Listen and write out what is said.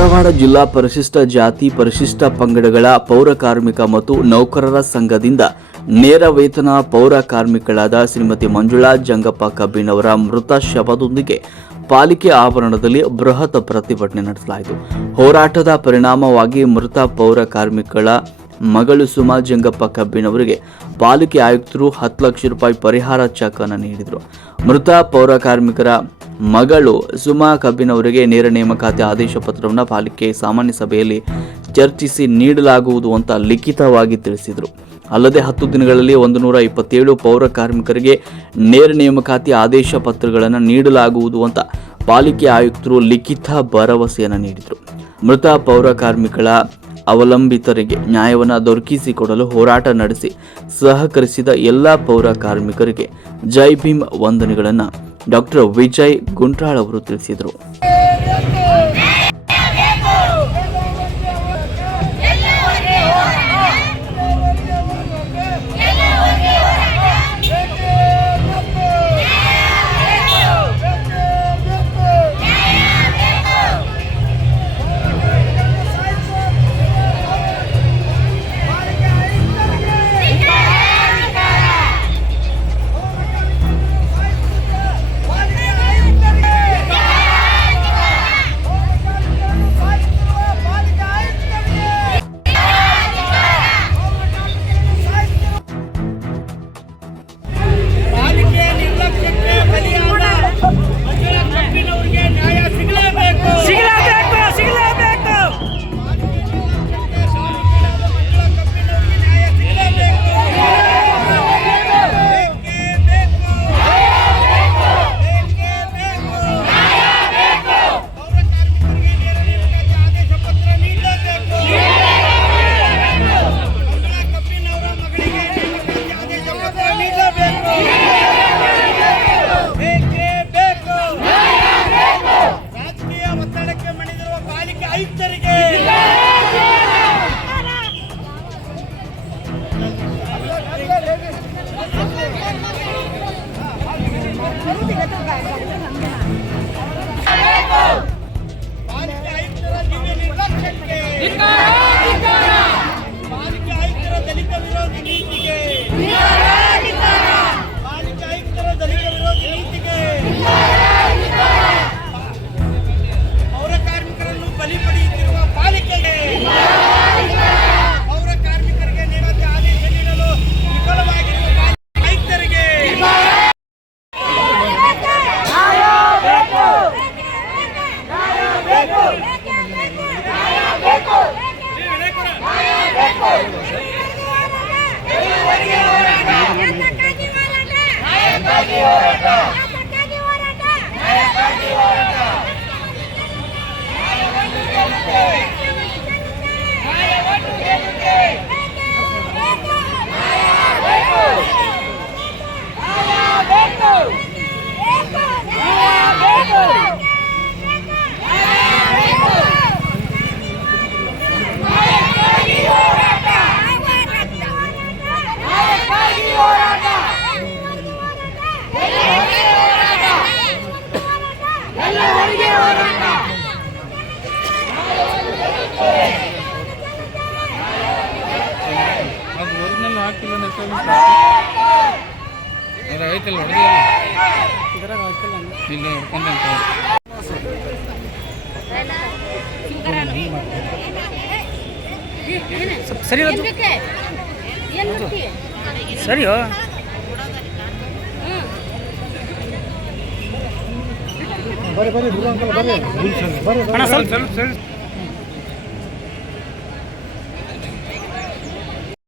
ಧಾರವಾಡ ಜಿಲ್ಲಾ ಪರಿಶಿಷ್ಟ ಜಾತಿ ಪರಿಶಿಷ್ಟ ಪಂಗಡಗಳ ಪೌರ ಕಾರ್ಮಿಕ ಮತ್ತು ನೌಕರರ ಸಂಘದಿಂದ ನೇರ ವೇತನ ಪೌರ ಕಾರ್ಮಿಕಳಾದ ಶ್ರೀಮತಿ ಮಂಜುಳಾ ಜಂಗಪ್ಪ ಕಬ್ಬಿನವರ ಮೃತ ಶವದೊಂದಿಗೆ ಪಾಲಿಕೆ ಆವರಣದಲ್ಲಿ ಬೃಹತ್ ಪ್ರತಿಭಟನೆ ನಡೆಸಲಾಯಿತು. ಹೋರಾಟದ ಪರಿಣಾಮವಾಗಿ ಮೃತ ಪೌರ ಕಾರ್ಮಿಕಳ ಮಗಳು ಸುಮಾ ಜಂಗಪ್ಪ ಕಬ್ಬಿನವರಿಗೆ ಪಾಲಿಕೆ ಆಯುಕ್ತರು ಹತ್ತು ಲಕ್ಷ ರೂಪಾಯಿ ಪರಿಹಾರ ಚೆಕ್ ಅನ್ನು ನೀಡಿದರು. ಮೃತ ಪೌರ ಕಾರ್ಮಿಕರ ಮಗಳು ಸುಮಾ ಕಬ್ಬಿನವರಿಗೆ ನೇರ ನೇಮಕಾತಿ ಆದೇಶ ಪತ್ರವನ್ನು ಪಾಲಿಕೆ ಸಾಮಾನ್ಯ ಸಭೆಯಲ್ಲಿ ಚರ್ಚಿಸಿ ನೀಡಲಾಗುವುದು ಅಂತ ಲಿಖಿತವಾಗಿ ತಿಳಿಸಿದರು. ಅಲ್ಲದೆ ಹತ್ತು ದಿನಗಳಲ್ಲಿ ಒಂದು ನೂರ ಇಪ್ಪತ್ತೇಳು ಪೌರ ಕಾರ್ಮಿಕರಿಗೆ ನೇರ ನೇಮಕಾತಿ ಆದೇಶ ಪತ್ರಗಳನ್ನು ನೀಡಲಾಗುವುದು ಅಂತ ಪಾಲಿಕೆ ಆಯುಕ್ತರು ಲಿಖಿತ ಭರವಸೆಯನ್ನು ನೀಡಿದರು. ಮೃತ ಪೌರ ಕಾರ್ಮಿಕಳ ಅವಲಂಬಿತರಿಗೆ ನ್ಯಾಯವನ್ನು ದೊರಕಿಸಿಕೊಡಲು ಹೋರಾಟ ನಡೆಸಿ ಸಹಕರಿಸಿದ ಎಲ್ಲ ಪೌರ ಕಾರ್ಮಿಕರಿಗೆ ಜೈ ಭೀಮ್ ವಂದನೆಗಳನ್ನು ಡಾಕ್ಟರ್ ವಿಜಯ್ ಗುಂಟ್ರಾಳ್ ಅವರು ತಿಳಿಸಿದರು. நாயக்காகி ஓரட்டா ಐತಲ್ಲ ಸರಿ ಇಲ್ಲ ಹಿಡ್ಕೊಂತ ಸರಿ ಸರಿಯೋ ಅಣ್ಣ ಸ್ವಲ್ಪ.